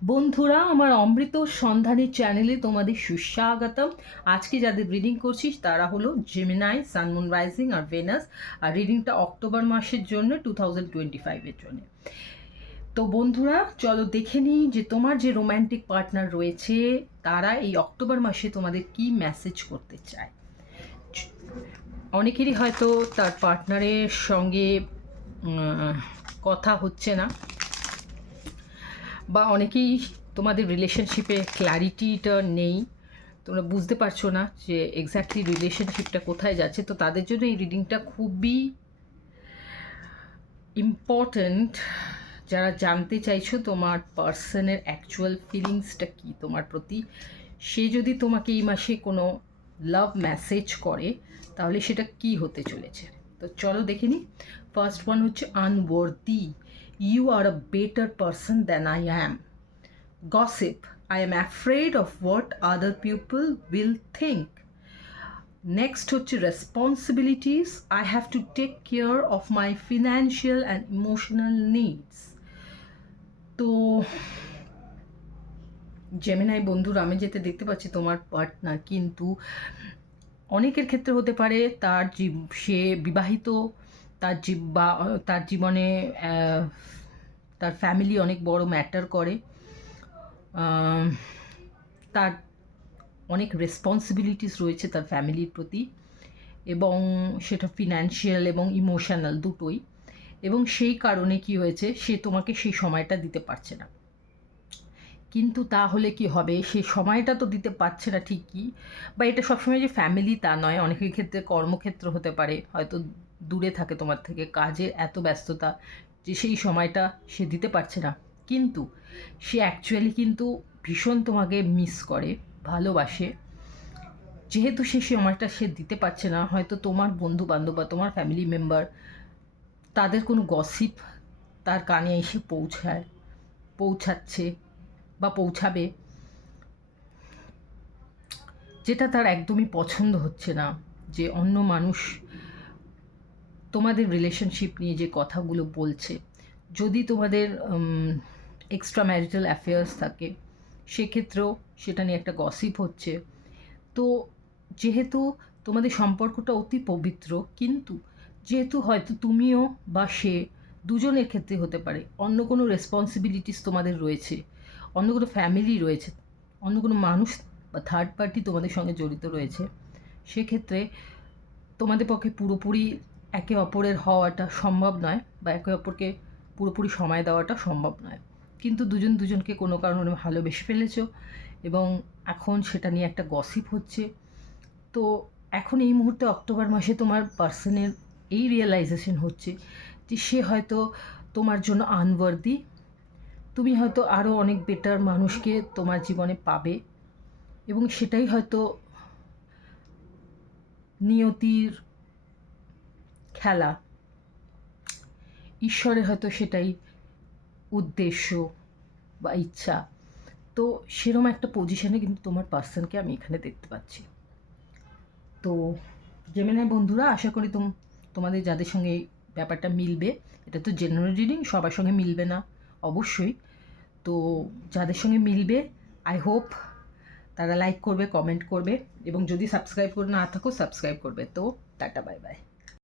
বন্ধুরা, আমার অমৃত সন্ধানী চ্যানেলে তোমাদের সুস্বাগতম। আজকে যাদের রিডিং করছিস তারা হলো জেমিনাই, সানমুন রাইজিং আর ভেনাস। আর রিডিংটা অক্টোবর মাসের জন্য 2025-এর জন্য। তো বন্ধুরা, চলো দেখে নিই যে তোমার যে রোম্যান্টিক পার্টনার রয়েছে তারা এই অক্টোবর মাসে তোমাদের কি মেসেজ করতে চায়। অনেকেরই হয়তো তার পার্টনারের সঙ্গে কথা হচ্ছে না, বা অনেকেই তোমাদের রিলেশনশিপে ক্ল্যারিটিটা নেই, তোমরা বুঝতে পারছো না যে এক্স্যাক্টলি রিলেশনশিপটা কোথায় যাচ্ছে। তো তাদের জন্য এই রিডিংটা খুবই ইম্পর্ট্যান্ট। যারা জানতে চাইছো তোমার পার্সনের অ্যাকচুয়াল ফিলিংসটা কী তোমার প্রতি, সে যদি তোমাকে এই মাসে কোনো লাভ মেসেজ করে তাহলে সেটা কি হতে চলেছে। তো চলো দেখে নিই। ফার্স্ট ওয়ান হচ্ছে unworthy. You are a better person than I am. Gossip. I am afraid of what other people will think. Next হচ্ছে responsibilities. I have to take care of my financial and emotional needs. তো Gemini বন্ধুরা, আমি যেতে দেখতে পাচ্ছি তোমার partner কিন্তু অনেকের ক্ষেত্রে হতে পারে সে বিবাহিত, তার জীবনে তার ফ্যামিলি অনেক বড় ম্যাটার করে, তার অনেক রেসপন্সিবিলিটিস রয়েছে তার ফ্যামিলির প্রতি, এবং সেটা ফিনান্সিয়াল এবং ইমোশনাল দুটোই। এবং সেই কারণে কি হয়েছে, সে তোমাকে সেই সময়টা দিতে পারছে না। কিন্তু তাহলে কি হবে, সে সময়টা তো দিতে পারছে না ঠিকই, বা এটা সবসময় যে ফ্যামিলি তা নয়, অনেকের ক্ষেত্রে কর্মক্ষেত্র হতে পারে, হয়তো দূরে থাকে তোমার থেকে, কাজের এত ব্যস্ততা যে সেই সময়টা সে দিতে পারছে না। কিন্তু সে অ্যাকচুয়ালি কিন্তু ভীষণ তোমাকে মিস করে, ভালোবাসে। যেহেতু সে সময়টা সে দিতে পারছে না, হয়তো তোমার বন্ধু বান্ধব বা তোমার ফ্যামিলি মেম্বার তাদের কোনো গসিপ তার কানে এসে পৌঁছাচ্ছে বা পৌঁছাবে, যেটা তার একদমই পছন্দ হচ্ছে না। যে অন্য মানুষ তোমাদের রিলেশনশিপ নিয়ে যে কথাগুলো বলছে, যদি তোমাদের এক্সট্রা ম্যারিটাল অ্যাফেয়ার্স থাকে সেক্ষেত্রেও সেটা নিয়ে একটা গসিপ হচ্ছে। তো যেহেতু তোমাদের সম্পর্কটা অতি পবিত্র, কিন্তু যেহেতু হয়তো তুমিও বা সে দুজনের ক্ষেত্রে হতে পারে অন্য কোনো রেসপন্সিবিলিটিস তোমাদের রয়েছে, অন্য কোনো ফ্যামিলি রয়েছে, অন্য কোনো মানুষ বা থার্ড পার্টি তোমাদের সঙ্গে জড়িত রয়েছে, সেক্ষেত্রে তোমাদের পক্ষে পুরোপুরি একে অপরের হওয়াটা সম্ভব নয়, বা একে অপরকে পুরোপুরি সময় দেওয়াটা সম্ভব নয়। কিন্তু দুজনকে কোনো কারণে ভালোবেসে ফেলেছো, এবং এখন সেটা নিয়ে একটা গসিপ হচ্ছে। তো এখন এই মুহূর্তে অক্টোবর মাসে তোমার পার্সনের এই রিয়েলাইজেশন হচ্ছে যে সে হয়তো তোমার জন্য আনওয়ার্দি। তুমি হয়তো আরও অনেক বেটার মানুষকে তোমার জীবনে পাবে, এবং সেটাই হয়তো নিয়তির খেলা, ঈশ্বরের হয়তো সেটাই উদ্দেশ্য বা ইচ্ছা। তো সেরকম একটা পজিশনে কিন্তু তোমার পার্সনকে আমি এখানে দেখতে পাচ্ছি। তো জেমিনাই বন্ধুরা, আশা করি তোমাদের যাদের সঙ্গে এই ব্যাপারটা মিলবে। এটা তো জেনারেল রিডিং, সবার সঙ্গে মিলবে না অবশ্যই। তো যাদের সঙ্গে মিলবে, আই হোপ তারা লাইক করবে, কমেন্ট করবে, এবং যদি সাবস্ক্রাইব করে না থাকো সাবস্ক্রাইব করবে। তো টাটা, বাই বাই।